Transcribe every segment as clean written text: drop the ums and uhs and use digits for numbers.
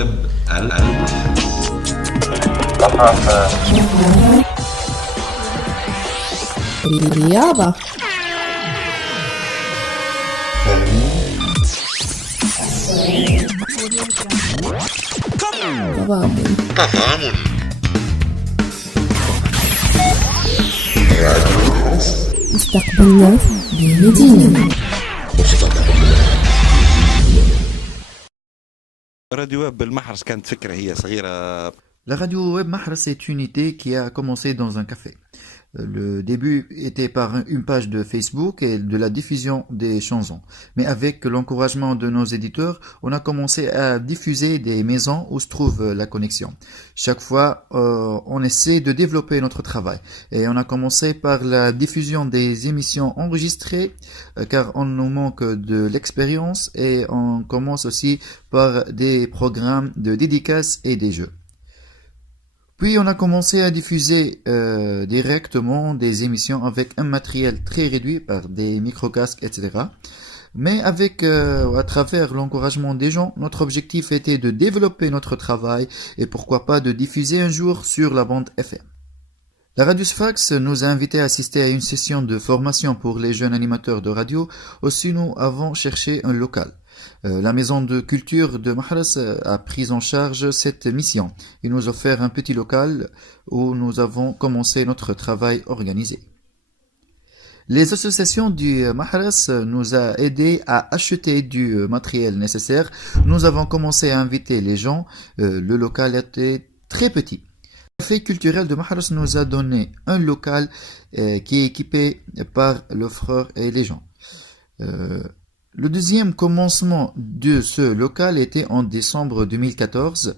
ويب رياضة تضامن مستقبلنا بمدينة راديو ويب المحرس كانت فكرة هي صغيرة. La radio Web Mahras est une idée qui a commencé dans un café. Le début était par une page de Facebook et de la diffusion des chansons. Mais avec l'encouragement de nos éditeurs, on a commencé à diffuser des maisons où se trouve la connexion. Chaque fois, on essaie de développer notre travail. Et on a commencé par la diffusion des émissions enregistrées, car on nous manque de l'expérience, et on commence aussi par des programmes de dédicaces et des jeux. Puis on a commencé à diffuser directement des émissions avec un matériel très réduit par des micro-casques, etc. Mais à travers l'encouragement des gens, notre objectif était de développer notre travail et pourquoi pas de diffuser un jour sur la bande FM. La Radio Sfax nous a invités à assister à une session de formation pour les jeunes animateurs de radio. Aussi, nous avons cherché un local. La maison de culture de Mahras a pris en charge cette mission et nous a offert un petit local où nous avons commencé notre travail organisé. Les associations du Mahras nous a aidés à acheter du matériel nécessaire. Nous avons commencé à inviter les gens. Le local était très petit. Le café culturel de Mahras nous a donné un local qui est équipé par l'offreur et les gens. Le deuxième commencement de ce local était en décembre 2014.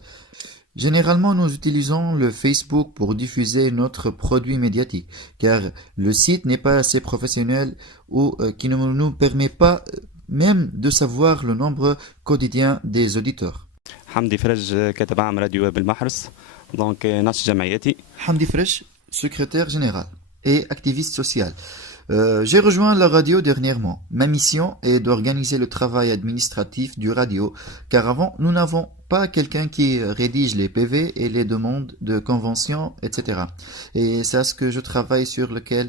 Généralement, nous utilisons le Facebook pour diffuser notre produit médiatique, car le site n'est pas assez professionnel ou qui ne nous permet pas même de savoir le nombre quotidien des auditeurs. حمدي فرج كاتب عام راديو ويب المحرس دونك ناشط جمعيتي. Hamdi Fresh, secrétaire général et activiste social. J'ai rejoint la radio dernièrement. Ma mission est d'organiser le travail administratif du radio, car avant, nous n'avons pas quelqu'un qui rédige les PV et les demandes de convention, etc. Et c'est à ce que je travaille sur lequel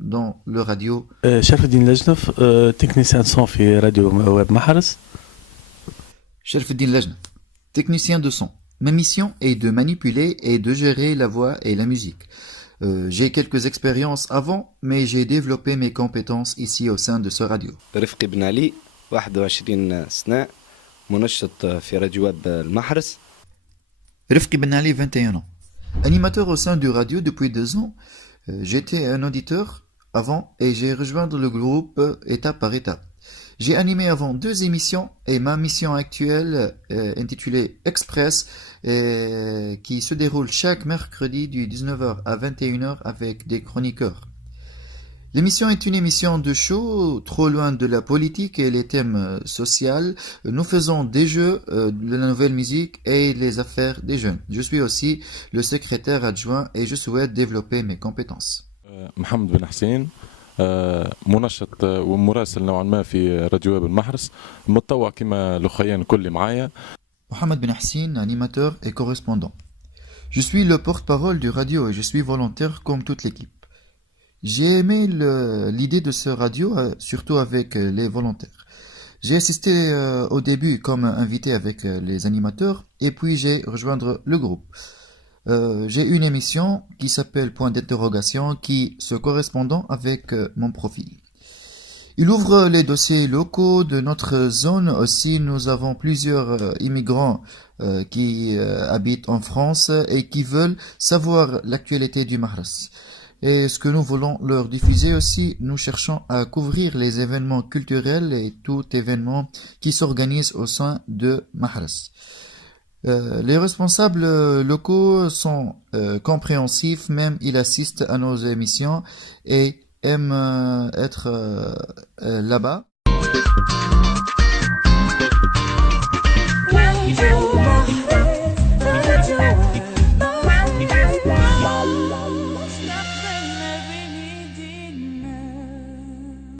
dans le radio. شرف الدين لجنف تكنيسيان صون في راديو ويب محرس. Sherfeddin Lajnaf, technicien de son. Ma mission est de manipuler et de gérer la voix et la musique. J'ai quelques expériences avant, mais j'ai développé mes compétences ici au sein de ce radio. رفقي بن علي 21 سنة منشط في راديو ويب المحرس. Rifqi Ben Ali, 21 ans. Animateur au sein du radio depuis 2 ans, j'étais un auditeur avant et j'ai rejoint le groupe étape par étape. J'ai animé avant 2 émissions et ma mission actuelle intitulée Express qui se déroule chaque mercredi du 19h à 21h avec des chroniqueurs. L'émission est une émission de show, trop loin de la politique et les thèmes sociaux. Nous faisons des jeux, de la nouvelle musique et les affaires des jeunes. Je suis aussi le secrétaire adjoint et je souhaite développer mes compétences. محمد بن حسين منشط ومراسل نوعا ما في راديو ويب المحرس متطوع كما الاخوين الكل اللي معايا. Mohamed Ben Hassin, animateur et correspondant. Je suis le porte-parole du radio et je suis volontaire comme toute l'équipe. J'ai aimé l'idée de ce radio, surtout avec les volontaires. J'ai assisté au début comme invité avec les animateurs et puis j'ai rejoint le groupe. J'ai une émission qui s'appelle Point d'interrogation qui se correspondant avec mon profil. Il ouvre les dossiers locaux de notre zone aussi. Nous avons plusieurs immigrants qui habitent en France et qui veulent savoir l'actualité du Mahras. Et ce que nous voulons leur diffuser aussi, nous cherchons à couvrir les événements culturels et tout événement qui s'organise au sein de Mahras. Les responsables locaux sont compréhensifs, même ils assistent à nos émissions et aiment être là-bas. Radio Mahras, Radio